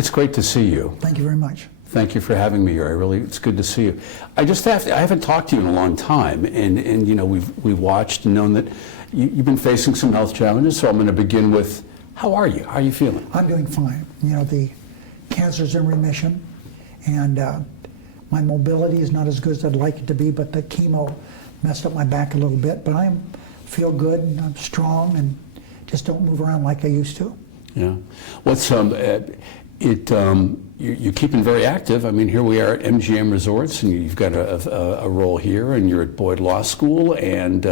It's great to see you. Thank you very much. Thank you for having me here. It's good to see you. I haven't talked to you in a long time, and you know, we've watched and known that you've been facing some health challenges, so I'm going to begin with, how are you? How are you feeling? I'm doing fine. You know, the cancer's in remission, and my mobility is not as good as I'd like it to be, but the chemo messed up my back a little bit, but I feel good, and I'm strong, and just don't move around like I used to. Yeah. What's you're keeping very active. I mean, here we are at MGM Resorts, and you've got a role here, and you're at Boyd Law School, and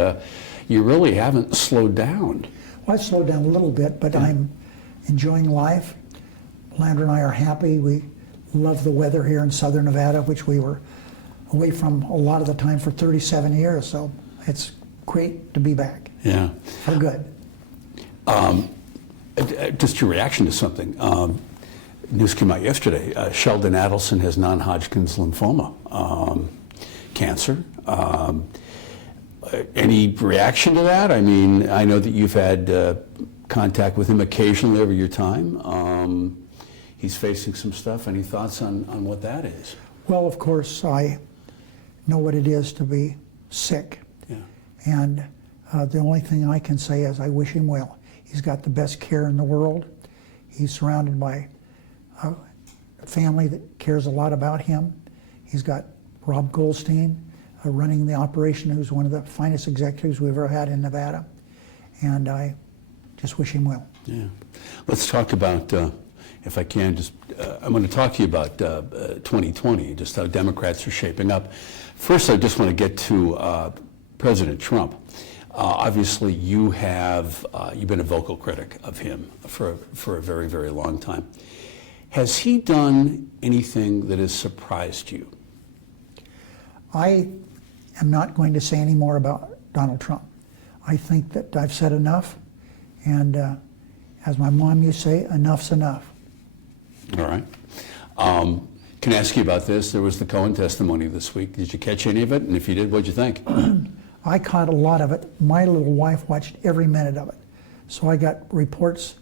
you really haven't slowed down. Well, I slowed down a little bit, but I'm enjoying life. Landra and I are happy. We love the weather here in southern Nevada, which we were away from a lot of the time for 37 years, so it's great to be back. Yeah. For good. Just your reaction to something. News came out yesterday. Sheldon Adelson has non-Hodgkin's lymphoma, cancer. Any reaction to that? I mean, I know that you've had contact with him occasionally over your time. He's facing some stuff. Any thoughts on what that is? Well, of course, I know what it is to be sick. Yeah. And the only thing I can say is I wish him well. He's got the best care in the world. He's surrounded by a family that cares a lot about him. He's got Rob Goldstein running the operation, who's one of the finest executives we've ever had in Nevada. And I just wish him well. Yeah. Let's talk about, if I can, I'm going to talk to you about 2020, just how Democrats are shaping up. First, I just want to get to President Trump. Obviously, you've been a vocal critic of him for a very, very long time. Has he done anything that has surprised you? I am not going to say any more about Donald Trump. I think that I've said enough, and as my mom used to say, enough's enough. All right. Can I ask you about this? There was the Cohen testimony this week. Did you catch any of it? And if you did, what'd you think? I caught a lot of it. My little wife watched every minute of it. So I got reports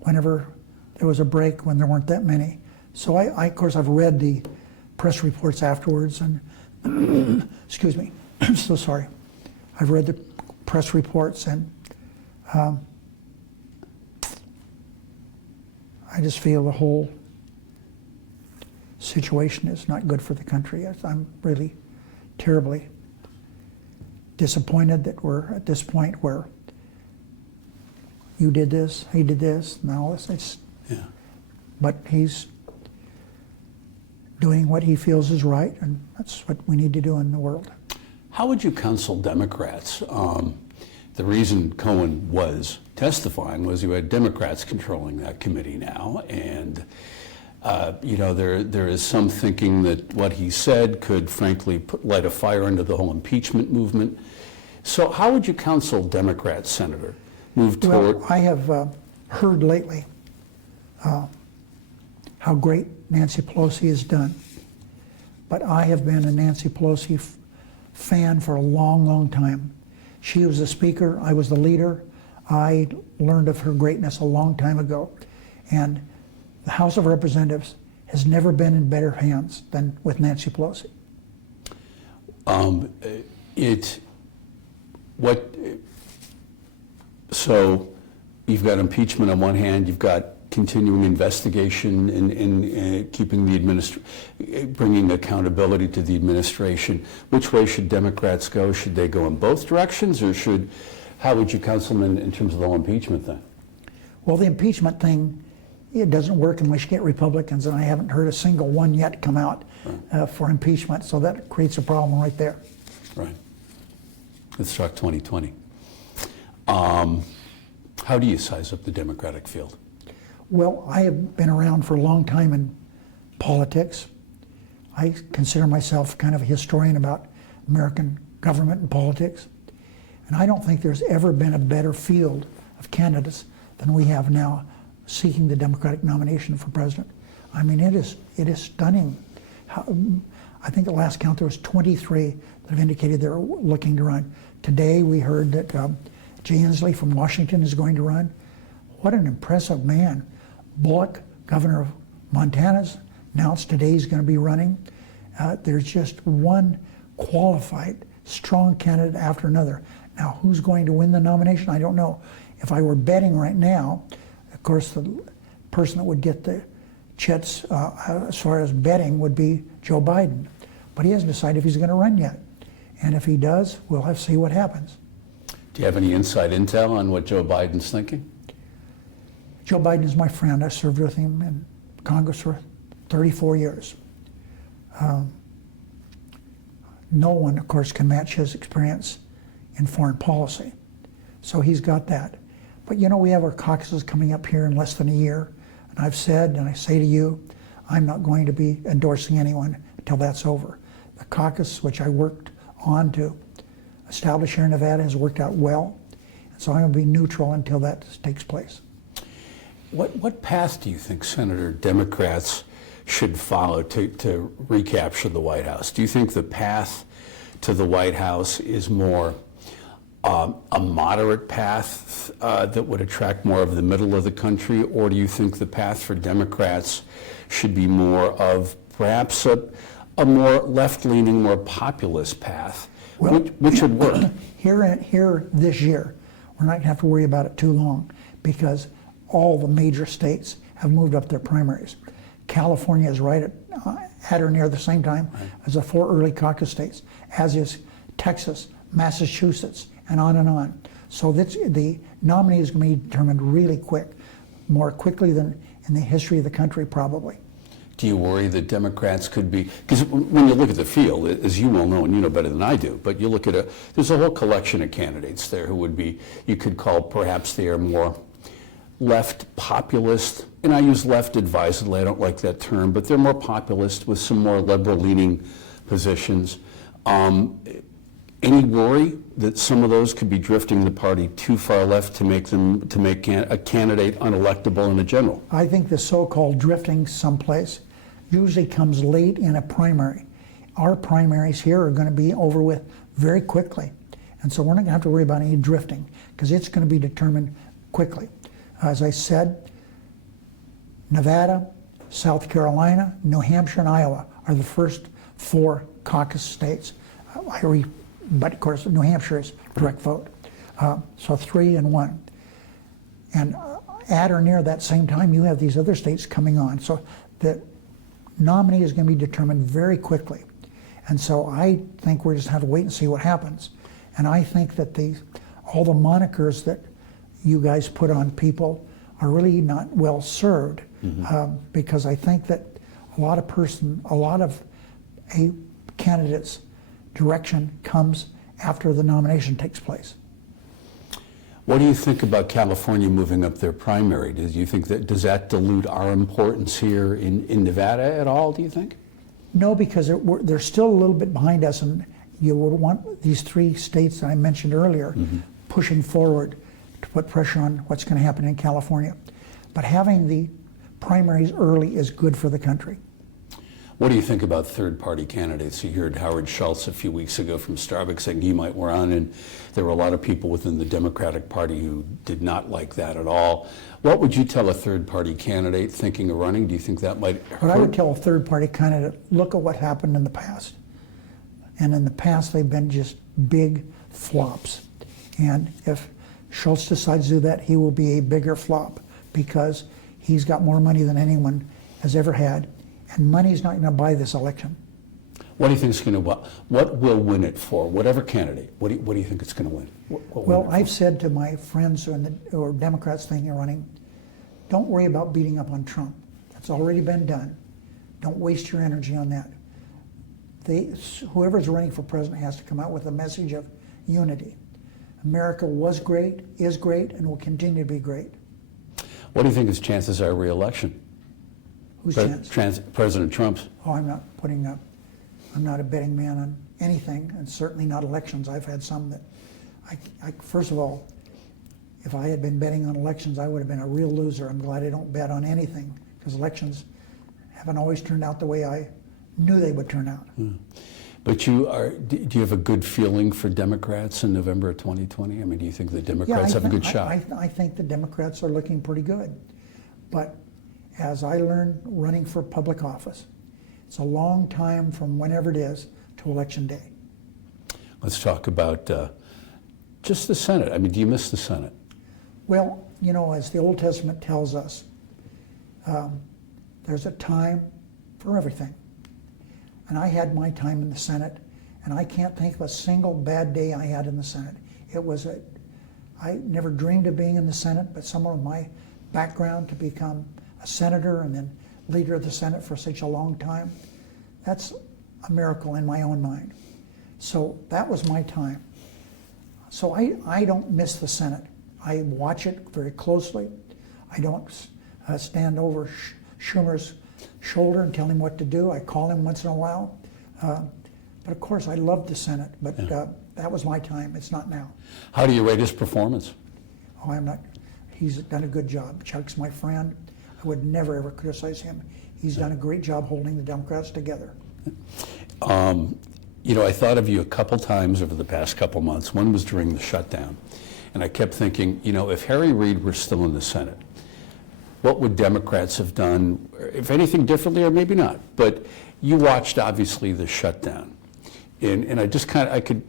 whenever there was a break, when there weren't that many. So I of course, I've read the press reports afterwards, and excuse me, I'm so sorry. I've read the press reports, and I just feel the whole situation is not good for the country. I'm really terribly disappointed that we're at this point where you did this, he did this, and all this. Yeah. But he's doing what he feels is right, and that's what we need to do in the world. How would you counsel Democrats? The reason Cohen was testifying was you had Democrats controlling that committee now, and you know, there is some thinking that what he said could frankly light a fire under the whole impeachment movement. So how would you counsel Democrats, Senator, move toward? Well, I have heard lately how great Nancy Pelosi has done. But I have been a Nancy Pelosi fan for a long, long time. She was the speaker, I was the leader. I learned of her greatness a long time ago. And the House of Representatives has never been in better hands than with Nancy Pelosi. So you've got impeachment on one hand, you've got continuing investigation and keeping the bringing accountability to the administration. Which way should Democrats go? Should they go in both directions, or how would you counsel them in terms of the whole impeachment thing? Well, the impeachment thing, it doesn't work unless you get Republicans, and I haven't heard a single one yet come out for impeachment, so that creates a problem right there. Right. Let's talk 2020. How do you size up the Democratic field? Well, I have been around for a long time in politics. I consider myself kind of a historian about American government and politics. And I don't think there's ever been a better field of candidates than we have now seeking the Democratic nomination for president. I mean, it is stunning. I think at last count there was 23 that have indicated they're looking to run. Today we heard that Jay Inslee from Washington is going to run. What an impressive man. Bullock, governor of Montana's announced today he's going to be running. There's just one qualified, strong candidate after another. Now, who's going to win the nomination? I don't know. If I were betting right now, of course, the person that would get the chits as far as betting would be Joe Biden. But he hasn't decided if he's going to run yet. And if he does, we'll have to see what happens. Do you have any inside intel on what Joe Biden's thinking? Joe Biden is my friend. I served with him in Congress for 34 years. No one, of course, can match his experience in foreign policy. So he's got that. But you know, we have our caucuses coming up here in less than a year. And I've said, and I say to you, I'm not going to be endorsing anyone until that's over. The caucus, which I worked on to establish here in Nevada, has worked out well. So I'm going to be neutral until that takes place. What path do you think, Senator, Democrats should follow to recapture the White House? Do you think the path to the White House is more a moderate path that would attract more of the middle of the country, or do you think the path for Democrats should be more of perhaps a more left-leaning, more populist path, Well, which would work? Here this year, we're not going to have to worry about it too long because all the major states have moved up their primaries. California is right at or near the same time as the 4 early caucus states, as is Texas, Massachusetts, and on and on. So the nominee is going to be determined really quick, more quickly than in the history of the country probably. Do you worry that Democrats could be, because when you look at the field, as you well know, and you know better than I do, but you look at there's a whole collection of candidates there who would be, you could call perhaps they are more left populist, and I use left advisedly, I don't like that term, but they're more populist with some more liberal-leaning positions. Any worry that some of those could be drifting the party too far left to make a candidate unelectable in a general? I think the so-called drifting someplace usually comes late in a primary. Our primaries here are going to be over with very quickly. And so we're not going to have to worry about any drifting because it's going to be determined quickly. As I said, Nevada, South Carolina, New Hampshire, and Iowa are the first 4 caucus states. But of course, New Hampshire is direct vote. So 3 and 1. And at or near that same time, you have these other states coming on. So the nominee is going to be determined very quickly. And so I think we're just going to have to wait and see what happens. And I think that all the monikers that you guys put on people are really not well served, because I think that a lot of a candidate's direction comes after the nomination takes place. What do you think about California moving up their primary? Does that dilute our importance here in Nevada at all, do you think? No, because they're still a little bit behind us, and you would want these 3 states that I mentioned earlier pushing forward to put pressure on what's going to happen in California. But having the primaries early is good for the country. What do you think about third-party candidates? You heard Howard Schultz a few weeks ago from Starbucks saying he might run, and there were a lot of people within the Democratic Party who did not like that at all. What would you tell a third-party candidate thinking of running? Do you think that might hurt? What I would tell a third-party candidate, look at what happened in the past. And in the past, they've been just big flops. And if Schultz decides to do that, he will be a bigger flop because he's got more money than anyone has ever had. And money's not going to buy this election. What do you think is going to, what will win it for? Whatever candidate, what do you think it's going to win? Well, I've said to my friends who are Democrats thinking of running, don't worry about beating up on Trump. That's already been done. Don't waste your energy on that. Whoever's running for president has to come out with a message of unity. America was great, is great, and will continue to be great. What do you think his chances are of re-election? Whose chance? President Trump's. Oh, I'm not a betting man on anything, and certainly not elections. I've had some that, first of all, if I had been betting on elections, I would have been a real loser. I'm glad I don't bet on anything, because elections haven't always turned out the way I knew they would turn out. But do you have a good feeling for Democrats in November of 2020? I mean, do you think the Democrats have a good shot? I think the Democrats are looking pretty good. But as I learned running for public office, it's a long time from whenever it is to Election Day. Let's talk about just the Senate. I mean, do you miss the Senate? Well, you know, as the Old Testament tells us, there's a time for everything. And I had my time in the Senate, and I can't think of a single bad day I had in the Senate. I never dreamed of being in the Senate, but someone with my background to become a senator and then leader of the Senate for such a long time, that's a miracle in my own mind. So that was my time. So I don't miss the Senate. I watch it very closely. I don't stand over Schumer's shoulder and tell him what to do. I call him once in a while. But of course, I loved the Senate, but that was my time. It's not now. How do you rate his performance? Oh, I'm not. He's done a good job. Chuck's my friend. I would never, ever criticize him. He's done a great job holding the Democrats together. You know, I thought of you a couple times over the past couple months. One was during the shutdown. And I kept thinking, you know, if Harry Reid were still in the Senate, what would Democrats have done, if anything differently, or maybe not? But you watched, obviously, the shutdown. And I just I could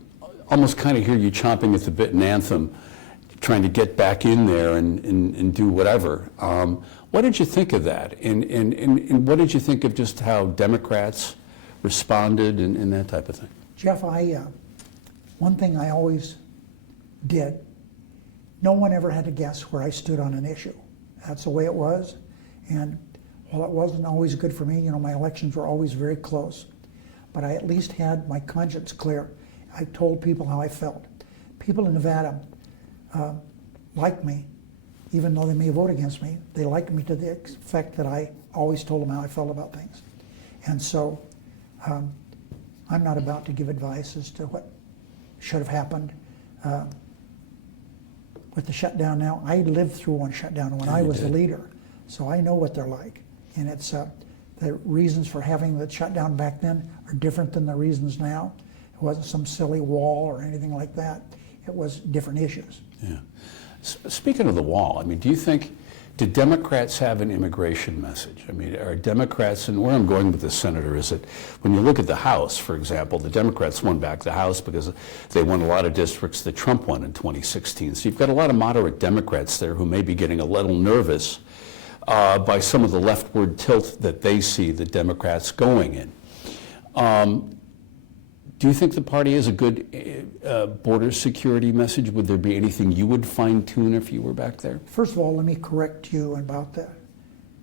almost kind of hear you chomping at the bit in Anthem, trying to get back in there and do whatever. What did you think of that? And what did you think of just how Democrats responded and that type of thing? Jeff, one thing I always did, no one ever had to guess where I stood on an issue. That's the way it was. And while it wasn't always good for me, you know, my elections were always very close. But I at least had my conscience clear. I told people how I felt. People in Nevada liked me, even though they may vote against me. They liked me to the effect that I always told them how I felt about things. And so I'm not about to give advice as to what should have happened with the shutdown now. I lived through one shutdown when I was the leader, so I know what they're like. And it's the reasons for having the shutdown back then are different than the reasons now. It wasn't some silly wall or anything like that. It was different issues. Yeah. Speaking of the wall, I mean, do Democrats have an immigration message? I mean, are Democrats, and where I'm going with this, Senator, is that when you look at the House, for example, the Democrats won back the House because they won a lot of districts that Trump won in 2016. So you've got a lot of moderate Democrats there who may be getting a little nervous by some of the leftward tilt that they see the Democrats going in. Do you think the party has a good border security message? Would there be anything you would fine-tune if you were back there? First of all, let me correct you about the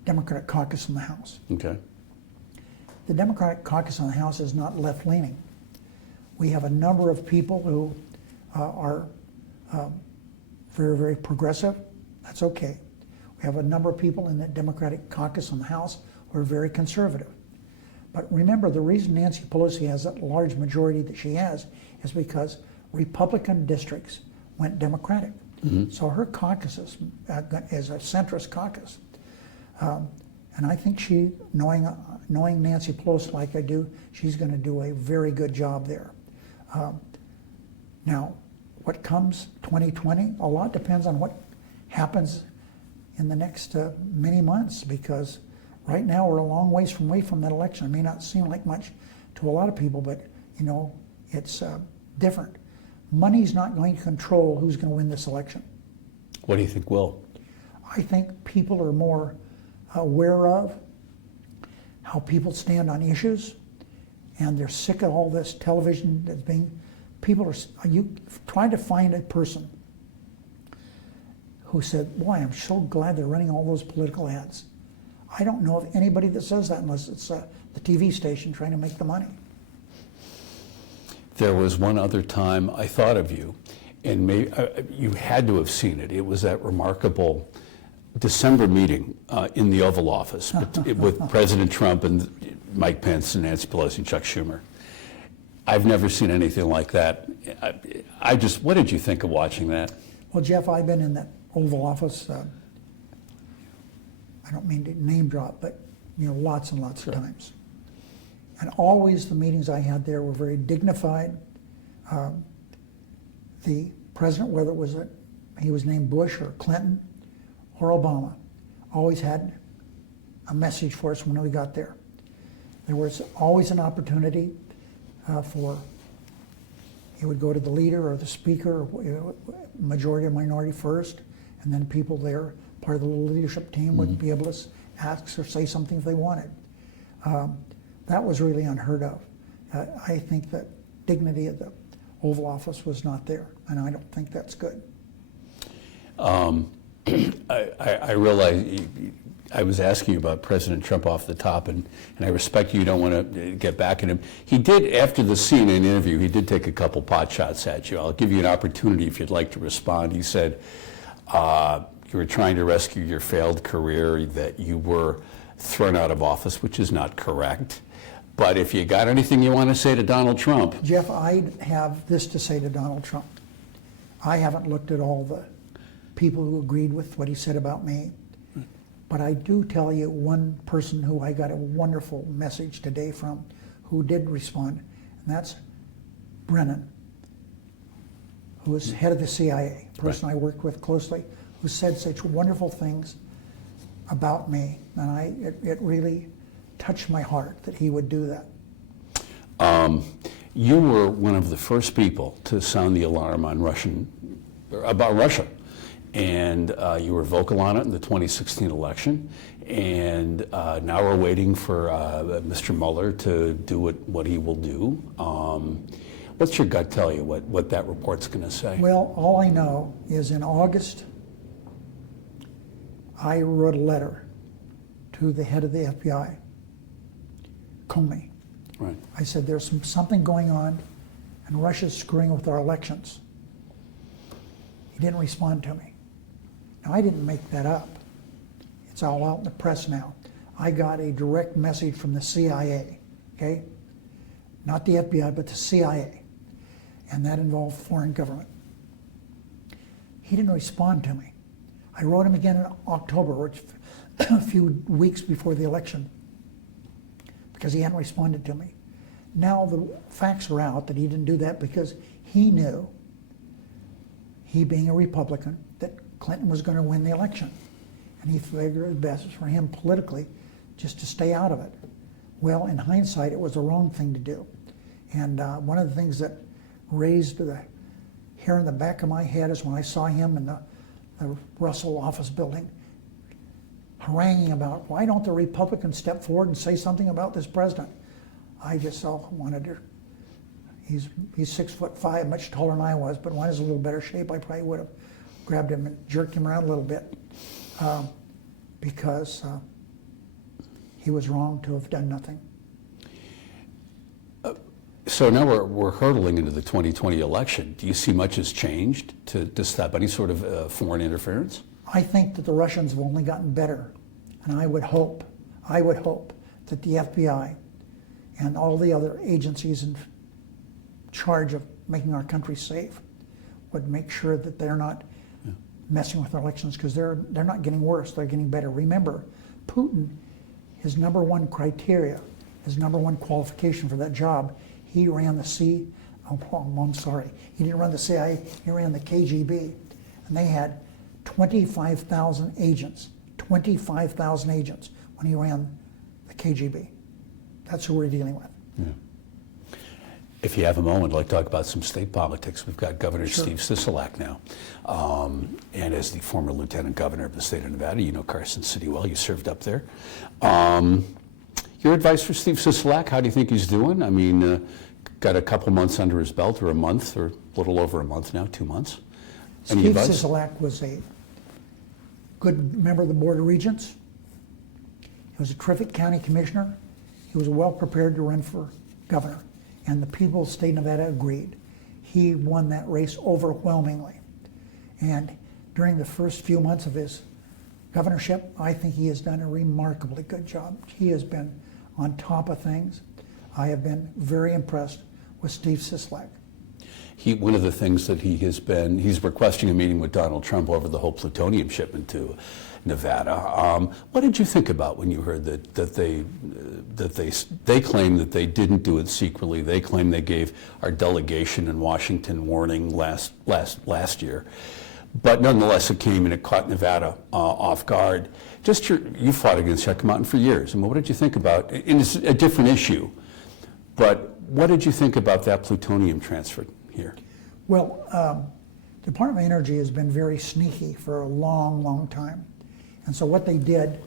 Democratic caucus in the House. Okay. The Democratic caucus in the House is not left-leaning. We have a number of people who are very, very progressive. That's okay. We have a number of people in the Democratic caucus in the House who are very conservative. But remember, the reason Nancy Pelosi has that large majority that she has is because Republican districts went Democratic. Mm-hmm. So her caucus is a centrist caucus. And I think she, knowing Nancy Pelosi like I do, she's going to do a very good job there. Now, what comes 2020, a lot depends on what happens in the next many months, because right now we're a long ways away from that election. It may not seem like much to a lot of people, but you know, it's different. Money's not going to control who's going to win this election. What do you think will? I think people are more aware of how people stand on issues, and they're sick of all this television that's being. People are trying to find a person who said, "Boy, I'm so glad they're running all those political ads." I don't know of anybody that says that unless it's the TV station trying to make the money. There was one other time I thought of you, and you had to have seen it. It was that remarkable December meeting in the Oval Office with President Trump and Mike Pence and Nancy Pelosi and Chuck Schumer. I've never seen anything like that. What did you think of watching that? Well, Jeff, I've been in that Oval Office. I don't mean to name drop, but you know, lots and lots of times. And always the meetings I had there were very dignified. The president, whether it was he was named Bush or Clinton or Obama, always had a message for us when we got there. There was always an opportunity for, he would go to the leader or the speaker, majority or minority first, and then people there, part of the leadership team, would be able to ask or say something if they wanted. That was really unheard of. I think that dignity of the Oval Office was not there, and I don't think that's good. I realize I was asking you about President Trump off the top, and I respect you don't want to get back at him. He did, after the CNN interview, he did take a couple pot shots at you. I'll give you an opportunity if you'd like to respond. He said you were trying to rescue your failed career, that you were thrown out of office, which is not correct. But if you got anything you want to say to Donald Trump. Jeff, I have this to say to Donald Trump. I haven't looked at all the people who agreed with what he said about me. But I do tell you one person who I got a wonderful message today from who did respond, and that's Brennan, who is head of the CIA, a person I worked with closely, who said such wonderful things about me. And it really touched my heart that he would do that. You were one of the first people to sound the alarm on about Russia. And you were vocal on it in the 2016 election, and now we're waiting for Mr. Mueller to do what he will do. What's your gut tell you what that report's going to say? Well, all I know is in August, I wrote a letter to the head of the FBI, Comey. Right. I said, there's something going on, and Russia's screwing with our elections. He didn't respond to me. Now, I didn't make that up. It's all out in the press now. I got a direct message from the CIA, okay? Not the FBI, but the CIA. And that involved foreign government. He didn't respond to me. I wrote him again in October, which a few weeks before the election, because he hadn't responded to me. Now the facts are out that he didn't do that because he knew, he being a Republican, that Clinton was going to win the election. And he figured it best for him politically just to stay out of it. Well, in hindsight, it was the wrong thing to do. And one of the things that raised the hair in the back of my head is when I saw him in the Russell office building haranguing about, why don't the Republicans step forward and say something about this president? I just wanted to, he's 6'5", much taller than I was, but when I was in a little better shape, I probably would have grabbed him and jerked him around a little bit because he was wrong to have done nothing. So now we're hurtling into the 2020 election. Do you see much has changed to stop any sort of foreign interference? I think that the Russians have only gotten better, and I would hope that the FBI and all the other agencies in charge of making our country safe would make sure that they're not messing with our elections, because they're not getting worse, they're getting better. Remember, Putin, his number one criteria, his number one qualification for that job, he ran the I'm sorry, he didn't run the CIA, he ran the KGB, and they had 25,000 agents, 25,000 agents when he ran the KGB. That's who we're dealing with. Yeah. If you have a moment, I'd like to talk about some state politics. We've got Governor Steve Sisolak now. And as the former lieutenant governor of the state of Nevada, you know Carson City well, you served up there. Your advice for Steve Sisolak, how do you think he's doing? I mean, got a couple months under his belt, or a month, or a little over a month now, 2 months. Any Steve advice? Sisolak was a good member of the Board of Regents. He was a terrific county commissioner. He was well prepared to run for governor. And the people of the state of Nevada agreed. He won that race overwhelmingly. And during the first few months of his governorship, I think he has done a remarkably good job. He has been on top of things. I have been very impressed with Steve Sisolak. One of the things that he's requesting a meeting with Donald Trump over the whole plutonium shipment to Nevada. What did you think about when you heard that they claim that they didn't do it secretly? They claim they gave our delegation in Washington warning last year. But nonetheless, it came and it caught Nevada off guard. You fought against Yucca Mountain for years. And what did you think about, and it's a different issue, but what did you think about that plutonium transfer here? Well, Department of Energy has been very sneaky for a long, long time. And so what they did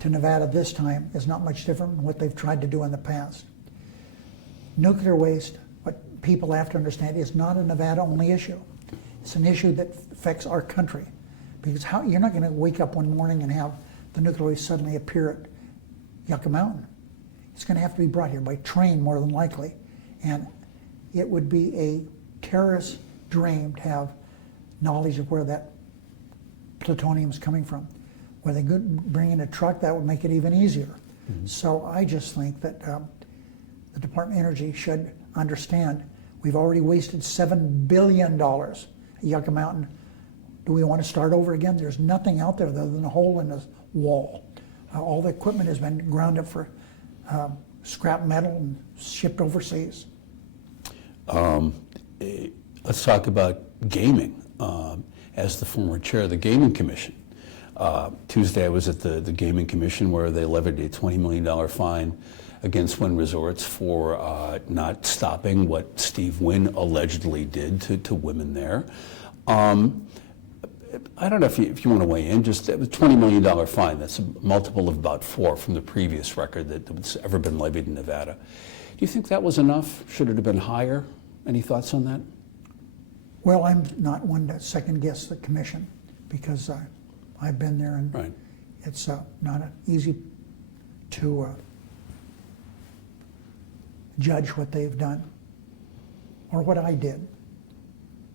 to Nevada this time is not much different than what they've tried to do in the past. Nuclear waste, what people have to understand, is not a Nevada-only issue. It's an issue that affects our country. Because you're not going to wake up one morning and have the nuclear waste suddenly appear at Yucca Mountain. It's going to have to be brought here by train, more than likely. And it would be a terrorist dream to have knowledge of where that plutonium is coming from. Where they could bring in a truck, that would make it even easier. Mm-hmm. So I just think that the Department of Energy should understand we've already wasted $7 billion at Yucca Mountain. Do we want to start over again? There's nothing out there other than a hole in the wall. All the equipment has been ground up for scrap metal and shipped overseas. Let's talk about gaming. As the former chair of the Gaming Commission, Tuesday I was at the Gaming Commission where they levied a $20 million fine against Wynn Resorts for not stopping what Steve Wynn allegedly did to women there. I don't know if you want to weigh in, just a $20 million fine, that's a multiple of about 4 from the previous record that's ever been levied in Nevada. Do you think that was enough? Should it have been higher? Any thoughts on that? Well, I'm not one to second guess the commission because I've been there and right. It's not easy to judge what they've done or what I did.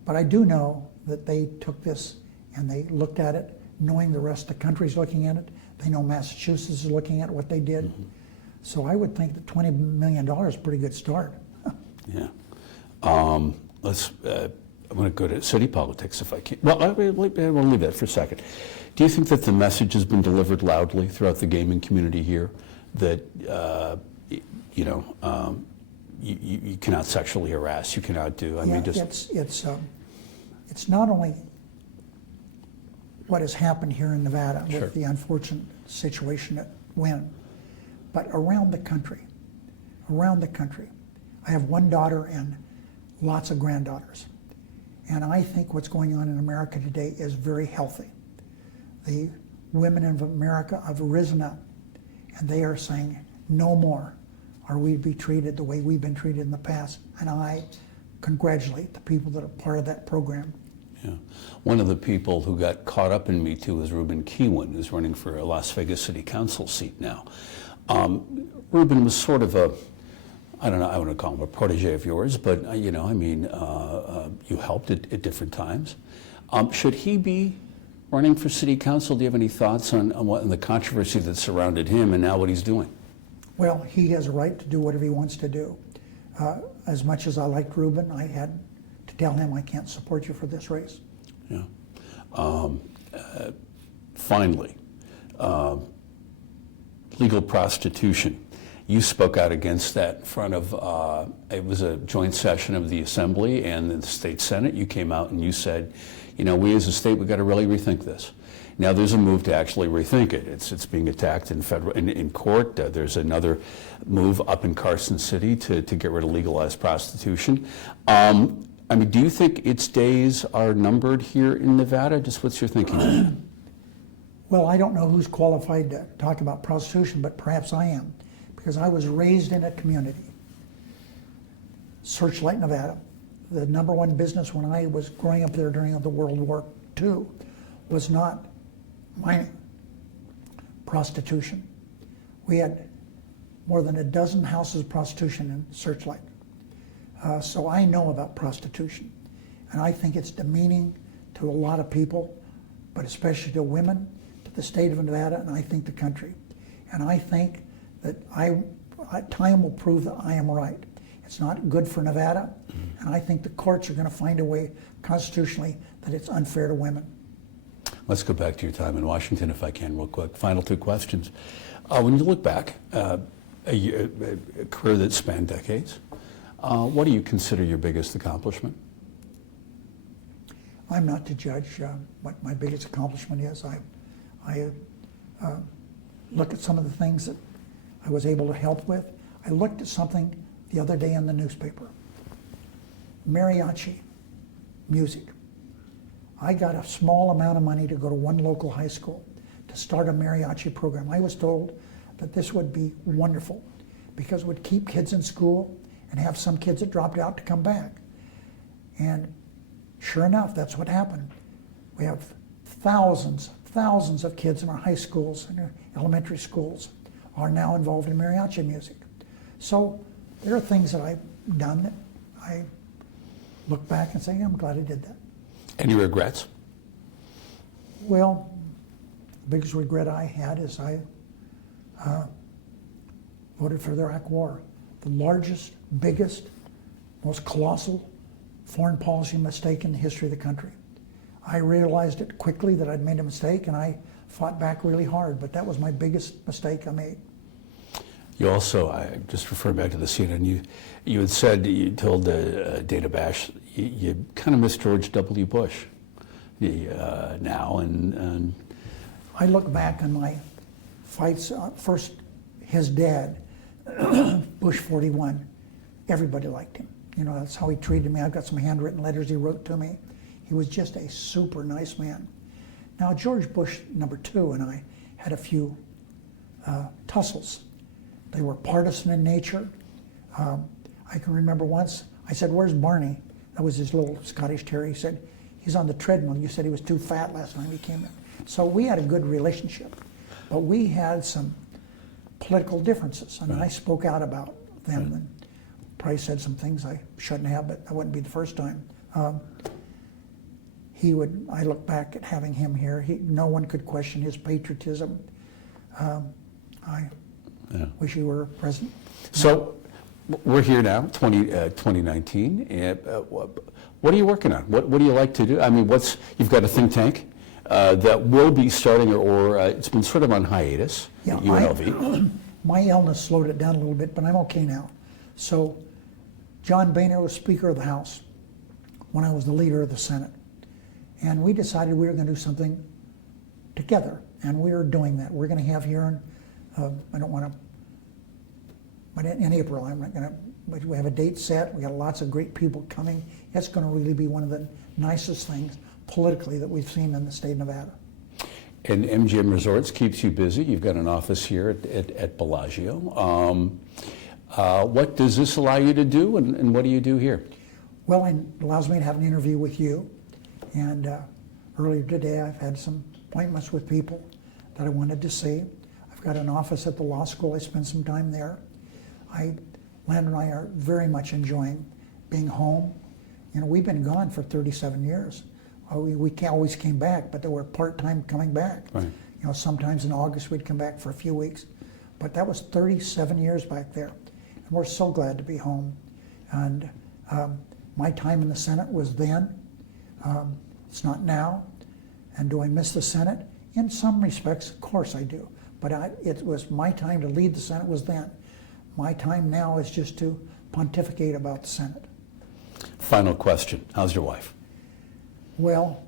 But I do know that they took this and they looked at it, knowing the rest of the country's looking at it. They know Massachusetts is looking at what they did. Mm-hmm. So I would think that $20 million is a pretty good start. Yeah. I'm going to go to city politics if I can. Well, we'll leave that for a second. Do you think that the message has been delivered loudly throughout the gaming community here that, you cannot sexually harass, you cannot do, it's not only what has happened here in Nevada Sure. with the unfortunate situation at Wynn, but around the country. Around the country. I have one daughter and lots of granddaughters. And I think what's going on in America today is very healthy. The women of America have risen up, and they are saying, no more are we to be treated the way we've been treated in the past. And I congratulate the people that are part of that program. Yeah. One of the people who got caught up in Me Too is Ruben Keywan, who's running for a Las Vegas City Council seat now. Ruben was sort of I don't know, I want to call him a protege of yours, but you helped at different times. Should he be running for city council? Do you have any thoughts on the controversy that surrounded him and now what he's doing? Well, he has a right to do whatever he wants to do. As much as I liked Ruben, I had to tell him I can't support you for this race. Yeah. Finally, legal prostitution. You spoke out against that in front of, it was a joint session of the Assembly and the State Senate. You came out and you said, we as a state, we've got to really rethink this. Now there's a move to actually rethink it. It's being attacked in court. There's another move up in Carson City to get rid of legalized prostitution. Do you think its days are numbered here in Nevada? Just what's your thinking? Well, I don't know who's qualified to talk about prostitution, but perhaps I am. Because I was raised in a community, Searchlight, Nevada. The number one business when I was growing up there during the World War II was not mining, prostitution. We had more than a dozen houses of prostitution in Searchlight. So I know about prostitution. And I think it's demeaning to a lot of people, but especially to women, to the state of Nevada, and I think the country. And I think that time will prove that I am right. It's not good for Nevada, and I think the courts are going to find a way constitutionally that it's unfair to women. Let's go back to your time in Washington, if I can, real quick. Final 2 questions. When you look back, a career that spanned decades, what do you consider your biggest accomplishment? I'm not to judge what my biggest accomplishment is. I look at some of the things that I was able to help with. I looked at something the other day in the newspaper. Mariachi music. I got a small amount of money to go to one local high school to start a mariachi program. I was told that this would be wonderful because it would keep kids in school and have some kids that dropped out to come back. And sure enough, that's what happened. We have thousands of kids in our high schools and our elementary schools are now involved in mariachi music. So there are things that I've done that I look back and say, I'm glad I did that. Any regrets? Well, the biggest regret I had is I voted for the Iraq War. The largest, biggest, most colossal foreign policy mistake in the history of the country. I realized it quickly that I'd made a mistake, and I fought back really hard, but that was my biggest mistake I made. You also, I just refer back to the CNN, you had said, you told Dana Bash, you kind of miss George W. Bush now, and I look back on my fights, first his dad, Bush 41, everybody liked him. You know, that's how he treated me. I've got some handwritten letters he wrote to me. He was just a super nice man. Now, George Bush #2 and I had a few tussles. They were partisan in nature. I can remember once, I said, where's Barney? That was his little Scottish Terrier. He said, he's on the treadmill. You said he was too fat last time he came in. So we had a good relationship, but we had some political differences, and I spoke out about them, and probably said some things I shouldn't have, but that wouldn't be the first time. I look back at having him here. No one could question his patriotism. I wish he were president. So we're here now, 2019. And, what are you working on? What do you like to do? I mean, you've got a think tank that will be starting, or it's been sort of on hiatus at UNLV. My illness slowed it down a little bit, but I'm okay now. So John Boehner was Speaker of the House when I was the leader of the Senate. And we decided we were going to do something together, and we are doing that. We're going to have here I don't want to, but in April, I'm not going to, but we have a date set. We got lots of great people coming. It's going to really be one of the nicest things politically that we've seen in the state of Nevada. And MGM Resorts keeps you busy. You've got an office here at Bellagio. What does this allow you to do, and what do you do here? Well, it allows me to have an interview with you. And earlier today, I've had some appointments with people that I wanted to see. I've got an office at the law school. I spend some time there. Len and I are very much enjoying being home. You know, we've been gone for 37 years. We always came back, but they were part-time coming back. Right. You know, sometimes in August we'd come back for a few weeks. But that was 37 years back there. And we're so glad to be home. And my time in the Senate was then. It's not now. And do I miss the Senate? In some respects, of course I do. But it was my time to lead the Senate was then. My time now is just to pontificate about the Senate. Final question. How's your wife? Well,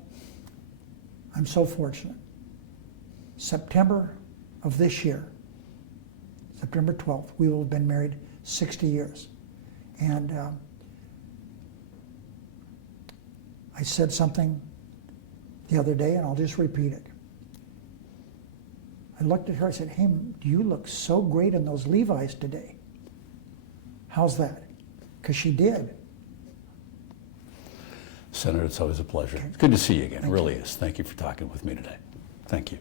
I'm so fortunate. September of this year, September 12th, we will have been married 60 years. And I said something the other day, and I'll just repeat it. I looked at her, I said, hey, you look so great in those Levi's today. How's that? Because she did. Senator, it's always a pleasure. It's good to see you again. It really is. Thank you for talking with me today. Thank you.